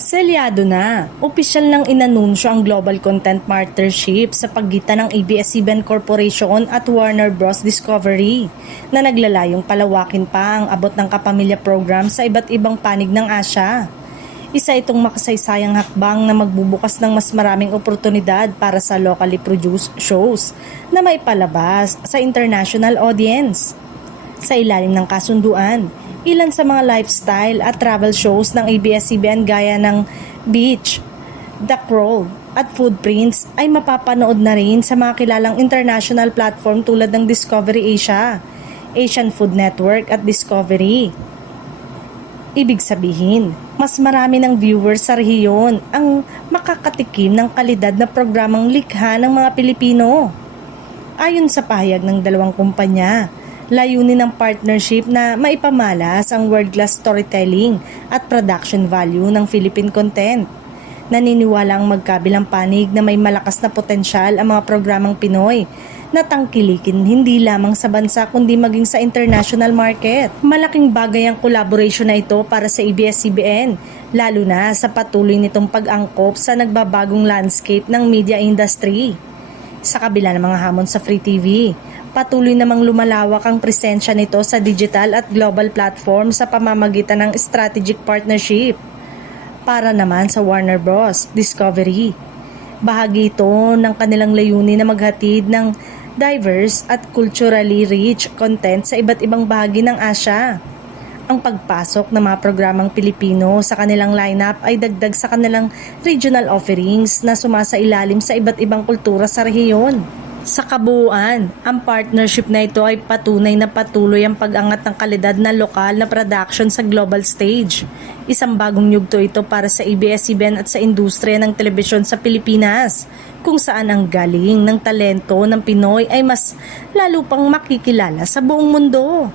Selyado na, opisyal nang inanunsyo ang Global Content Partnership sa pagitan ng ABS-CBN Corporation at Warner Bros. Discovery na naglalayong palawakin pa ang abot ng kapamilya program sa iba't ibang panig ng Asya. Isa itong makasaysayang hakbang na magbubukas ng mas maraming oportunidad para sa locally produced shows na maipalabas sa international audience. Sa ilalim ng kasunduan, ilan sa mga lifestyle at travel shows ng ABS-CBN gaya ng Beach, The Crow at Footprints ay mapapanood na rin sa mga kilalang international platform tulad ng Discovery Asia, Asian Food Network at Discovery. Ibig sabihin, mas marami ng viewers sa rehiyon ang makakatikim ng kalidad na programang likha ng mga Pilipino. Ayon sa pahayag ng dalawang kumpanya, layunin ng partnership na maipamalas ang world-class storytelling at production value ng Philippine content. Naniniwala ang magkabilang panig na may malakas na potensyal ang mga programang Pinoy na tangkilikin hindi lamang sa bansa kundi maging sa international market. Malaking bagay ang collaboration na ito para sa ABS-CBN, lalo na sa patuloy nitong pag-angkop sa nagbabagong landscape ng media industry. Sa kabila ng mga hamon sa Free TV, patuloy namang lumalawak ang presensya nito sa digital at global platform sa pamamagitan ng strategic partnership. Para naman sa Warner Bros. Discovery, bahagi ito ng kanilang layunin na maghatid ng diverse at culturally rich content sa iba't ibang bahagi ng Asya. Ang pagpasok ng mga programang Pilipino sa kanilang lineup ay dagdag sa kanilang regional offerings na sumasailalim sa iba't ibang kultura sa rehiyon. Sa kabuuan, ang partnership na ito ay patunay na patuloy ang pag-angat ng kalidad na lokal na production sa global stage. Isang bagong yugto ito para sa ABS-CBN at sa industriya ng telebisyon sa Pilipinas, kung saan ang galing ng talento ng Pinoy ay mas lalo pang makikilala sa buong mundo.